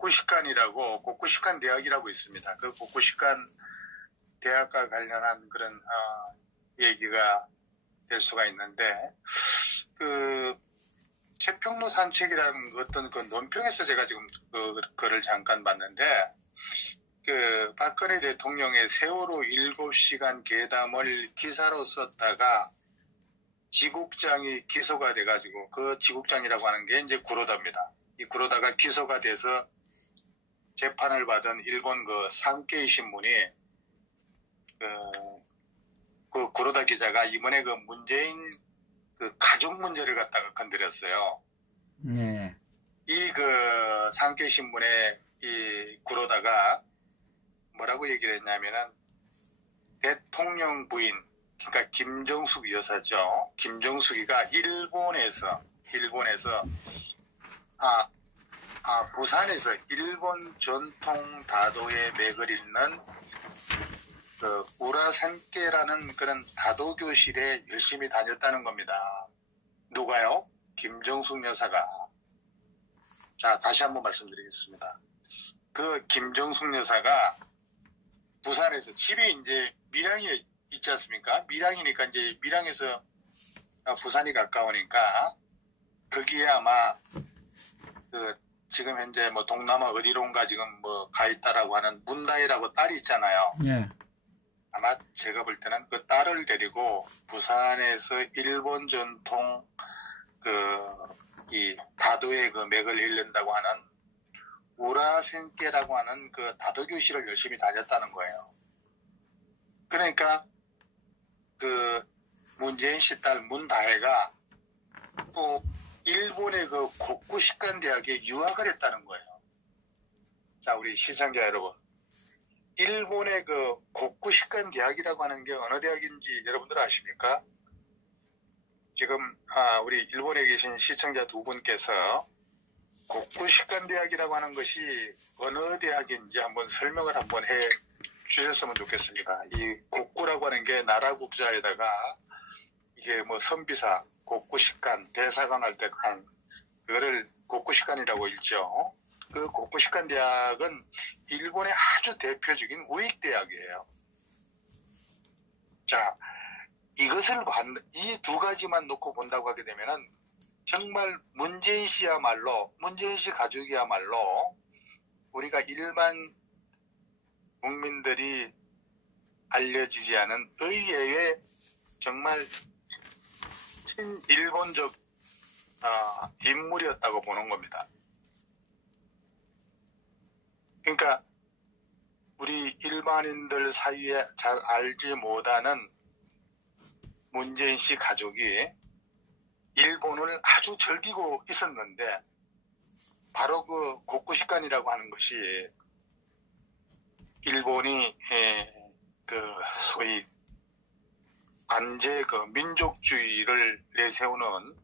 곡구식간이라고 곡구식간 대학이라고 있습니다. 그 곡구식간 대학과 관련한 그런 얘기가 될 수가 있는데 그 채평로 산책이라는 어떤 그 논평에서 제가 지금 그 글을 잠깐 봤는데 그 박근혜 대통령의 세월호 7시간 괴담을 기사로 썼다가 지국장이 기소가 돼가지고 그 지국장이라고 하는 게 이제 구로다입니다. 이 구로다가 기소가 돼서 재판을 받은 일본 그 산케이 신문이 그 구로다 기자가 이번에 그 문재인 그 가족 문제를 갖다가 건드렸어요. 네. 이 그 산케이 신문의 이 구로다가 뭐라고 얘기를 했냐면은 대통령 부인 그러니까 김정숙 여사죠. 김정숙이가 일본에서 부산에서 일본 전통 다도의 맥을 잇는 그 우라산케라는 그런 다도 교실에 열심히 다녔다는 겁니다. 누가요? 김정숙 여사가. 자, 다시 한번 말씀드리겠습니다. 그 김정숙 여사가 부산에서 집이 이제 밀양에 있지 않습니까? 밀양이니까 이제 밀양에서 부산이 가까우니까 거기에 아마 그 지금 현재 뭐 동남아 어디론가 지금 뭐 가 있다라고 하는 문다혜라고 딸이 있잖아요. 예. 아마 제가 볼 때는 그 딸을 데리고 부산에서 일본 전통 이 다도의 그 맥을 잃는다고 하는 우라센케라고 하는 그 다도 교실을 열심히 다녔다는 거예요. 그러니까 그 문재인 씨 딸 문다혜가 또 일본의 그 곡구식간 대학에 유학을 했다는 거예요. 자, 우리 시청자 여러분. 일본의 그 곡구식간 대학이라고 하는 게 어느 대학인지 여러분들 아십니까? 지금 우리 일본에 계신 시청자 두 분께서 곡구식간 대학이라고 하는 것이 어느 대학인지 한번 설명을 한번 해 주셨으면 좋겠습니다. 이 곡구라고 하는 게 나라 국자에다가 이게 뭐 선비사, 곡구식간, 대사관 할 때 간 그거를 곡구식간이라고 읽죠. 그 곡구식간 대학은 일본의 아주 대표적인 우익대학이에요. 자, 이 두 가지만 놓고 본다고 하게 되면은 정말 문재인 씨 가족이야말로 우리가 일반 국민들이 알려지지 않은 의외의 정말 친일본적 인물이었다고 보는 겁니다. 그러니까 우리 일반인들 사이에 잘 알지 못하는 문재인 씨 가족이 일본을 아주 즐기고 있었는데 바로 그 곡구식간이라고 하는 것이 일본이 그 소위 관제 그 민족주의를 내세우는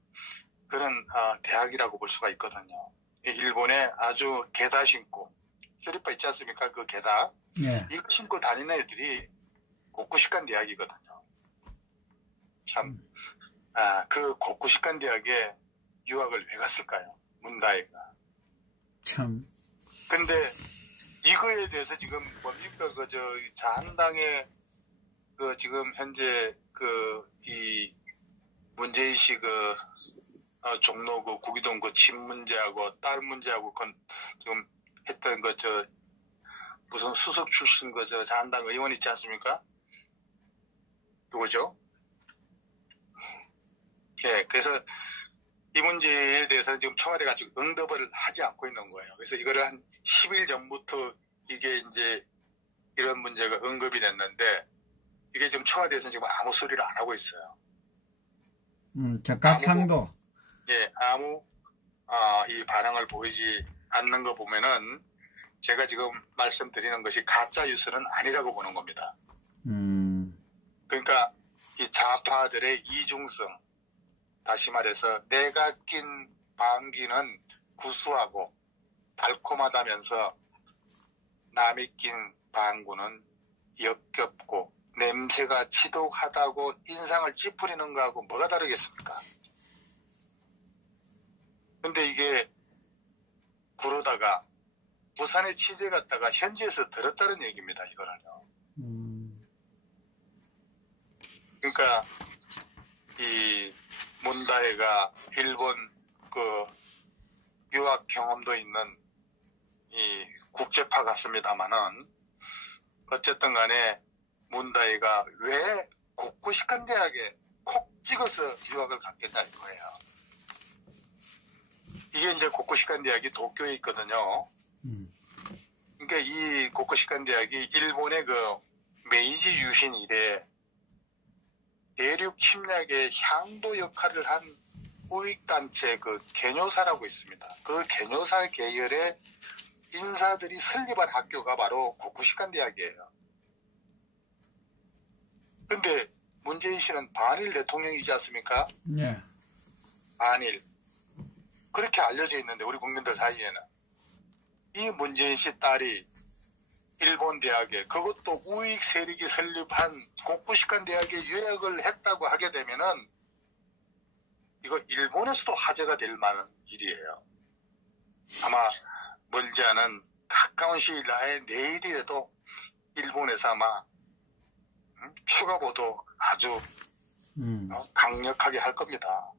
그런 대학이라고 볼 수가 있거든요. 일본에 아주 게다 신고 쓰리빠 있지 않습니까? 그 게다. 네. 이거 신고 다니는 애들이 곡구식간 대학이거든요. 참, 그 곡구식간 대학에 유학을 왜 갔을까요? 문다혜가. 참. 근데 이거에 대해서 지금 뭡니까? 자한당의 지금 현재 이 문재인 씨 종로 구기동 집 문제하고 딸 문제하고 지금 했던 무슨 수석 출신 자한당 의원 있지 않습니까? 누구죠? 예, 그래서 이 문제에 대해서 지금 청와대가 지금 응답을 하지 않고 있는 거예요. 그래서 이거를 한 10일 전부터 이게 이제 이런 문제가 언급이 됐는데 이게 지금 청와대에서는 지금 아무 소리를 안 하고 있어요. 적각상도. 예, 아무 이 반응을 보이지 않는 거 보면은 제가 지금 말씀드리는 것이 가짜 뉴스는 아니라고 보는 겁니다. 그러니까 이 좌파들의 이중성, 다시 말해서 내가 낀 방귀는 구수하고 달콤하다면서 남이 낀 방구는 역겹고 냄새가 지독하다고 인상을 찌푸리는 거하고 뭐가 다르겠습니까? 근데 이게 구로다가 부산에 취재 갔다가 현지에서 들었다는 얘기입니다. 이거는요. 그러니까 이 문다혜가 일본 그 유학 경험도 있는 이 국제파 같습니다만은 어쨌든 간에 문다혜가 왜 고쿠시칸 대학에 콕 찍어서 유학을 갔겠냐 이거예요. 이게 이제 고쿠시칸 대학이 도쿄에 있거든요. 그러니까 이 고쿠시칸 대학이 일본의 그 메이지 유신 이래 대륙 침략의 향도 역할을 한 우익단체 그 개뇨사라고 있습니다. 그 개뇨사 계열의 인사들이 설립한 학교가 바로 고쿠시칸 대학이에요. 근데 문재인 씨는 반일 대통령이지 않습니까? 네. 반일. 그렇게 알려져 있는데 우리 국민들 사이에는 이 문재인 씨 딸이 일본 대학에 그것도 우익 세력이 설립한 고쿠시칸 대학에 유학을 했다고 하게 되면은 이거 일본에서도 화제가 될 만한 일이에요. 아마 멀지 않은 가까운 시일 내에 내일이라도 일본에서 아마 추가 보도 아주 강력하게 할 겁니다.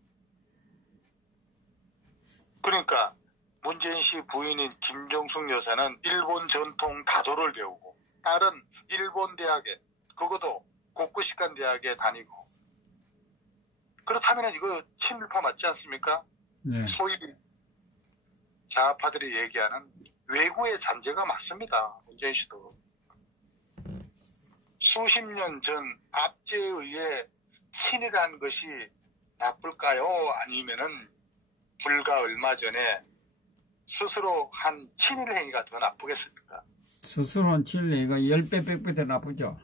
그러니까 문재인 씨 부인인 김정숙 여사는 일본 전통 다도를 배우고 딸은 일본 대학에 그것도 고쿠시칸 대학에 다니고 그렇다면 이거 친일파 맞지 않습니까? 네. 소위 좌파들이 얘기하는 외구의 잔재가 맞습니다. 문재인 씨도. 수십 년 전 압제에 의해 친일한 것이 나쁠까요? 아니면은 불과 얼마 전에 스스로 한 친일 행위가 더 나쁘겠습니까? 스스로 한 친일가 10배, 100배 더 나쁘죠.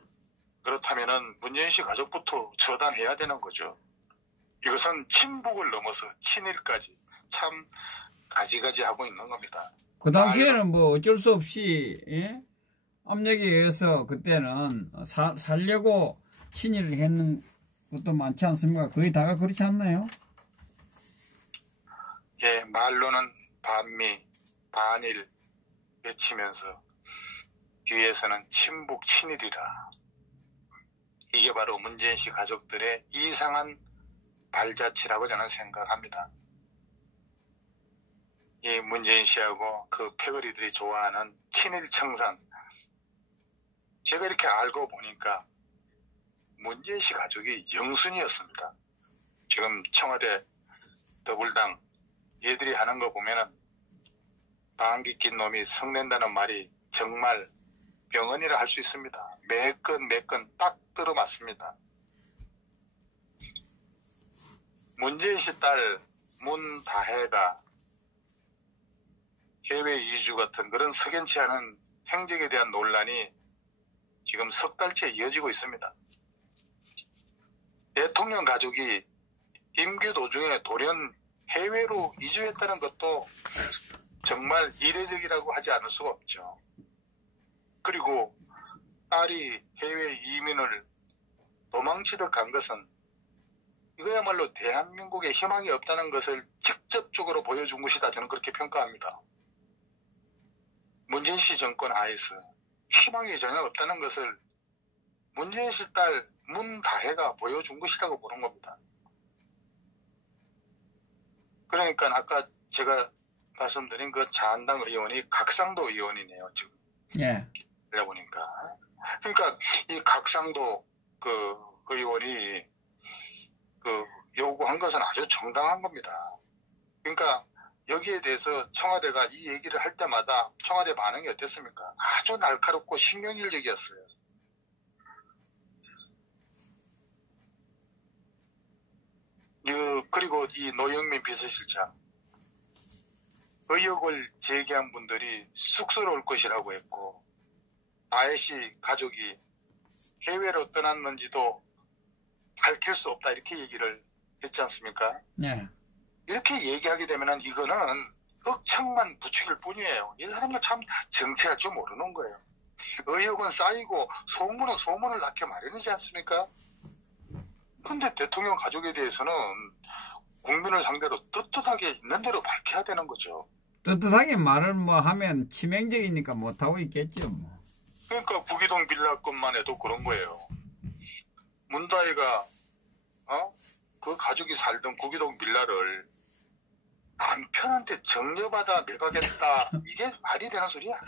그렇다면은 문재인 씨 가족부터 처단해야 되는 거죠. 이것은 친북을 넘어서 친일까지 참 가지가지 하고 있는 겁니다. 그 당시에는 뭐 어쩔 수 없이 예? 압력에 의해서 그때는 살려고 친일을 했는 것도 많지 않습니까? 거의 다가 그렇지 않나요? 예, 말로는 반미, 반일 외치면서 뒤에서는 친북, 친일이라. 이게 바로 문재인 씨 가족들의 이상한 발자취라고 저는 생각합니다. 이 문재인 씨하고 그 패거리들이 좋아하는 친일 청산. 제가 이렇게 알고 보니까 문재인 씨 가족이 영순이었습니다. 지금 청와대 더불당 얘들이 하는 거 보면은 방귀 낀 놈이 성낸다는 말이 정말 병언이라 할 수 있습니다. 매건 딱 들어맞습니다. 문재인 씨 딸 문다혜가 해외 이주 같은 그런 석연치 않은 행적에 대한 논란이 지금 석 달째 이어지고 있습니다. 대통령 가족이 임기 도중에 돌연 해외로 이주했다는 것도 정말 이례적이라고 하지 않을 수가 없죠. 그리고 딸이 해외 이민을 도망치듯 간 것은 이거야말로 대한민국에 희망이 없다는 것을 직접적으로 보여준 것이다. 저는 그렇게 평가합니다. 문재인 씨 정권 하에서 희망이 전혀 없다는 것을 문재인 씨 딸 문다혜가 보여준 것이라고 보는 겁니다. 그러니까 아까 제가 말씀드린 그 자한당 의원이 각상도 의원이네요. 지금. 예. 보니까. 그러니까 이 각상도 그 의원이 그 요구한 것은 아주 정당한 겁니다. 그러니까 여기에 대해서 청와대가 이 얘기를 할 때마다 청와대 반응이 어땠습니까? 아주 날카롭고 신경질적이었어요. 그리고 이 노영민 비서실장 의혹을 제기한 분들이 쑥스러울 것이라고 했고 다혜 씨 가족이 해외로 떠났는지도 밝힐 수 없다 이렇게 얘기를 했지 않습니까? 네. 이렇게 얘기하게 되면은 이거는 억측만 부추길 뿐이에요. 이 사람들 참 정치할 줄 모르는 거예요. 의혹은 쌓이고 소문은 소문을 낳게 마련이지 않습니까? 근데 대통령 가족에 대해서는 국민을 상대로 떳떳하게 있는 대로 밝혀야 되는 거죠. 떳떳하게 말을 뭐 하면 치명적이니까 못하고 있겠죠. 뭐. 그러니까 구기동 빌라 것만 해도 그런 거예요. 문다희가 그 가족이 살던 구기동 빌라를 남편한테 정려받아 매각했다. 이게 말이 되는 소리야?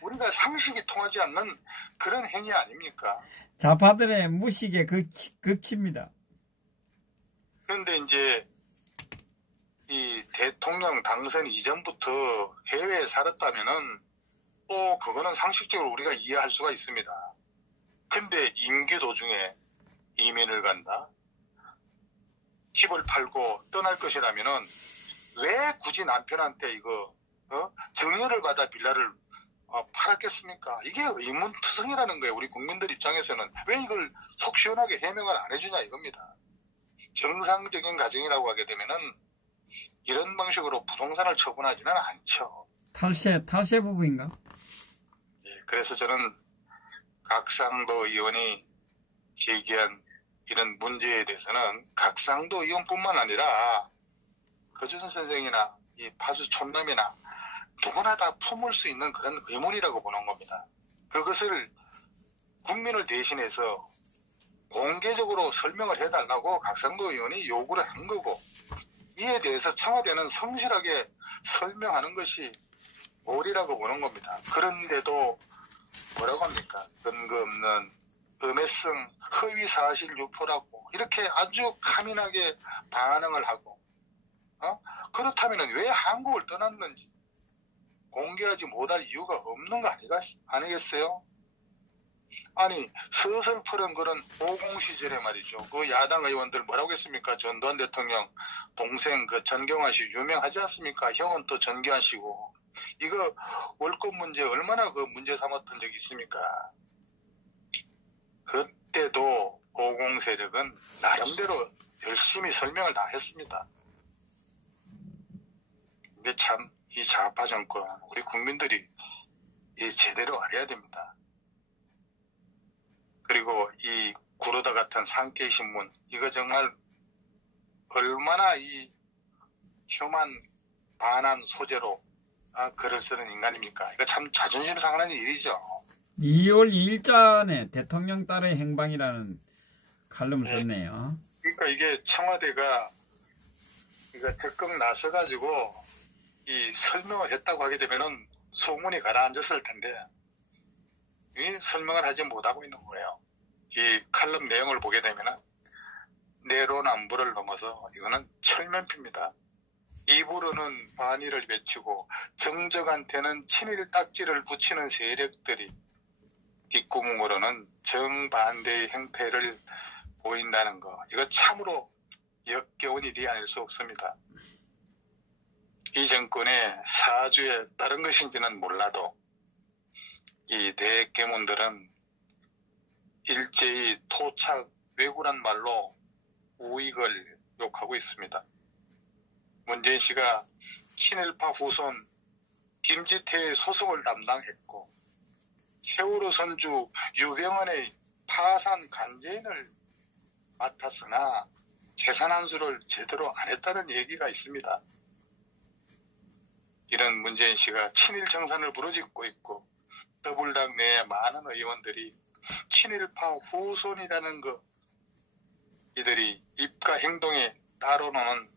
우리가 상식이 통하지 않는 그런 행위 아닙니까? 좌파들의 무식의 극치입니다. 그런데 이제 이 대통령 당선 이전부터 해외에 살았다면은 또 그거는 상식적으로 우리가 이해할 수가 있습니다. 근데 임기 도중에 이민을 간다? 집을 팔고 떠날 것이라면은 왜 굳이 남편한테 이거 정려를 받아 빌라를 팔았겠습니까? 이게 의문투성이라는 거예요. 우리 국민들 입장에서는 왜 이걸 속 시원하게 해명을 안 해주냐 이겁니다. 정상적인 가정이라고 하게 되면은 이런 방식으로 부동산을 처분하지는 않죠. 탈세 부부인가? 예, 그래서 저는 각상도 의원이 제기한 이런 문제에 대해서는 각상도 의원뿐만 아니라 거준 선생이나 이 파주 촌남이나 누구나 다 품을 수 있는 그런 의문이라고 보는 겁니다. 그것을 국민을 대신해서 공개적으로 설명을 해달라고 각상도 의원이 요구를 한 거고, 이에 대해서 청와대는 성실하게 설명하는 것이 옳이라고 보는 겁니다. 그런데도 뭐라고 합니까? 근거 없는 음해성 허위 사실 유포라고 이렇게 아주 카민하게 반응을 하고, 그렇다면 왜 한국을 떠났는지 공개하지 못할 이유가 없는 거 아니겠어요? 아니, 서슬퍼런 그런 50 시절에 말이죠. 그 야당 의원들 뭐라고 했습니까? 전두환 대통령 동생 그 전경환 씨 유명하지 않습니까? 형은 또 전경환 씨고. 이거 월급 문제 얼마나 그 문제 삼았던 적이 있습니까? 그때도 50 세력은 나름대로 열심히 설명을 다 했습니다. 근데 참 이 좌파 정권 우리 국민들이 제대로 알아야 됩니다. 그리고 이 구로다 같은 산케이신문 이거 정말 얼마나 이 혐한 반한 소재로 글을 쓰는 인간입니까? 이거 참 자존심 상하는 일이죠. 2월 2일 전에 대통령 딸의 행방이라는 칼럼을 썼네요. 그러니까 이게 청와대가 이거 덜컥 나서가지고 이 설명을 했다고 하게 되면은 소문이 가라앉았을 텐데 이 설명을 하지 못하고 있는 거예요. 이 칼럼 내용을 보게 되면은 내로남불을 넘어서 이거는 철면피입니다. 입으로는 반의를 외치고 정적한테는 친일 딱지를 붙이는 세력들이 뒷구멍으로는 정반대의 행태를 보인다는 거. 이거 참으로 역겨운 일이 아닐 수 없습니다. 이 정권의 사주에 다른 것인지는 몰라도 이 대개몬들은 일제히 토착 왜구란 말로 우익을 욕하고 있습니다. 문재인 씨가 친일파 후손 김지태의 소속을 담당했고 세월호 선주 유병헌의 파산 간제인을 맡았으나 재산 환수를 제대로 안 했다는 얘기가 있습니다. 이런 문재인 씨가 친일 정산을 부르짖고 있고 더불당 내에 많은 의원들이 친일파 후손이라는 거 이들이 입과 행동에 따로노는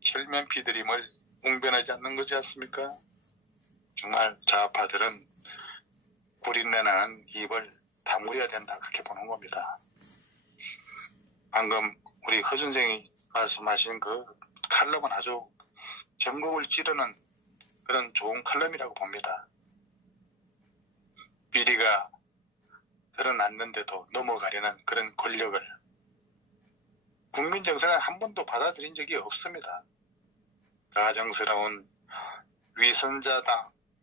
철면피들임을 웅변하지 않는 거지 않습니까? 정말 좌파들은 구린내 나는 입을 다물어야 된다 그렇게 보는 겁니다. 방금 우리 허준생이 말씀하신 그 칼럼은 아주 전국을 찌르는 그런 좋은 칼럼이라고 봅니다. 비리가 드러났는데도 넘어가려는 그런 권력을 국민 정서는 한 번도 받아들인 적이 없습니다. 가정스러운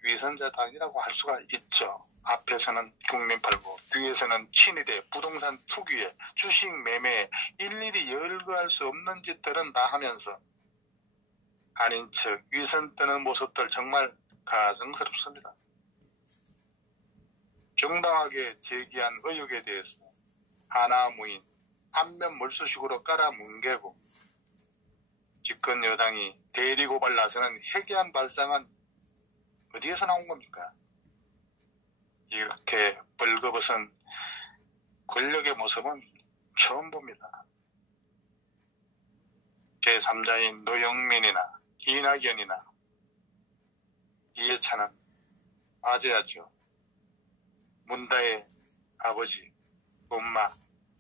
위선자당이라고 할 수가 있죠. 앞에서는 국민 팔고 뒤에서는 친일에 부동산 투기에 주식 매매에 일일이 열거할 수 없는 짓들은 다 하면서 아닌 척 위선 뜨는 모습들 정말 가증스럽습니다. 정당하게 제기한 의혹에 대해서 하나무인 안면 몰수식으로 깔아뭉개고 집권 여당이 대리고발 나서는 해괴한 발상은 어디에서 나온 겁니까? 이렇게 벌거벗은 권력의 모습은 처음 봅니다. 제3자인 노영민이나 이낙연이나 이해찬은 빠져야죠. 문다의 아버지, 엄마,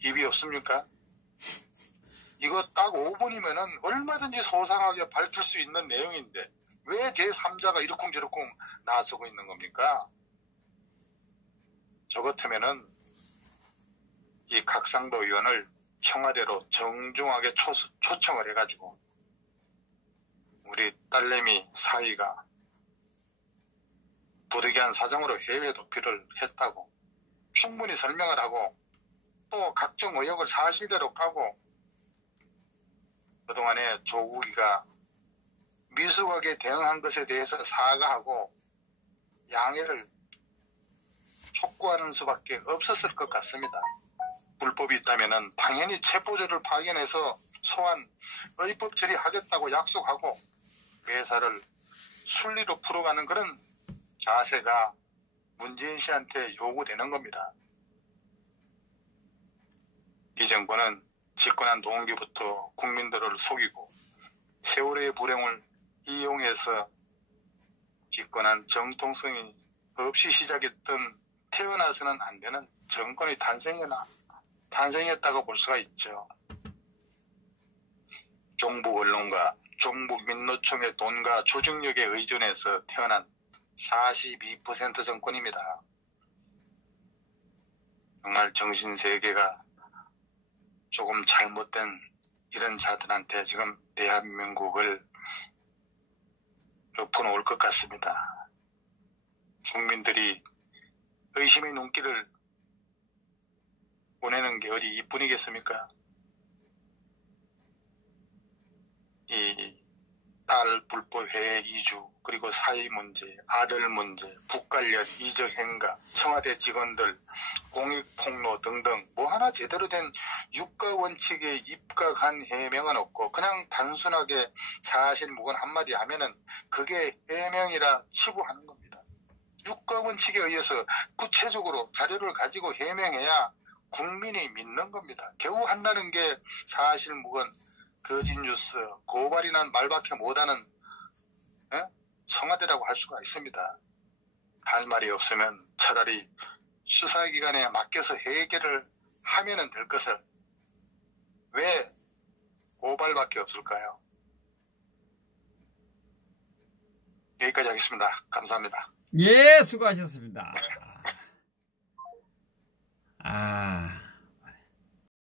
입이 없습니까? 이거 딱 5분이면은 얼마든지 소상하게 밝힐 수 있는 내용인데 왜 제3자가 이러쿵저러쿵 나서고 있는 겁니까? 저 같으면은 이 각상도 의원을 청와대로 정중하게 초청을 해가지고 우리 딸내미 사위가 부득이한 사정으로 해외 도피를 했다고 충분히 설명을 하고 또 각종 의혹을 사실대로 까고 그동안에 조국이가 미숙하게 대응한 것에 대해서 사과하고 양해를 촉구하는 수밖에 없었을 것 같습니다. 불법이 있다면 당연히 체포조를 파견해서 소환, 의법 처리하겠다고 약속하고 매사를 순리로 풀어가는 그런 자세가 문재인 씨한테 요구되는 겁니다. 이 정부는 집권한 동기부터 국민들을 속이고 세월의 불행을 이용해서 집권한 정통성이 없이 시작했던 태어나서는 안 되는 정권이 탄생했다고 볼 수가 있죠. 종북 언론과 종북 민노총의 돈과 조직력에 의존해서 태어난 42% 정권입니다. 정말 정신세계가 조금 잘못된 이런 자들한테 지금 대한민국을 엎어놓을 것 같습니다. 국민들이 의심의 눈길을 보내는 게 어디 이뿐이겠습니까? 이 딸 불법 해외 이주, 그리고 사위 문제, 아들 문제, 북관련 이적 행각, 청와대 직원들, 공익폭로 등등 뭐 하나 제대로 된 육가 원칙에 입각한 해명은 없고 그냥 단순하게 사실 무근 한마디 하면은 그게 해명이라 치부하는 겁니다. 육가 원칙에 의해서 구체적으로 자료를 가지고 해명해야 국민이 믿는 겁니다. 겨우 한다는 게 사실 무근 거짓 뉴스, 고발이 난 말밖에 못하는 청와대라고 할 수가 있습니다. 할 말이 없으면 차라리 수사기관에 맡겨서 해결을 하면 될 것을 왜 고발밖에 없을까요? 여기까지 하겠습니다. 감사합니다. 예, 수고하셨습니다.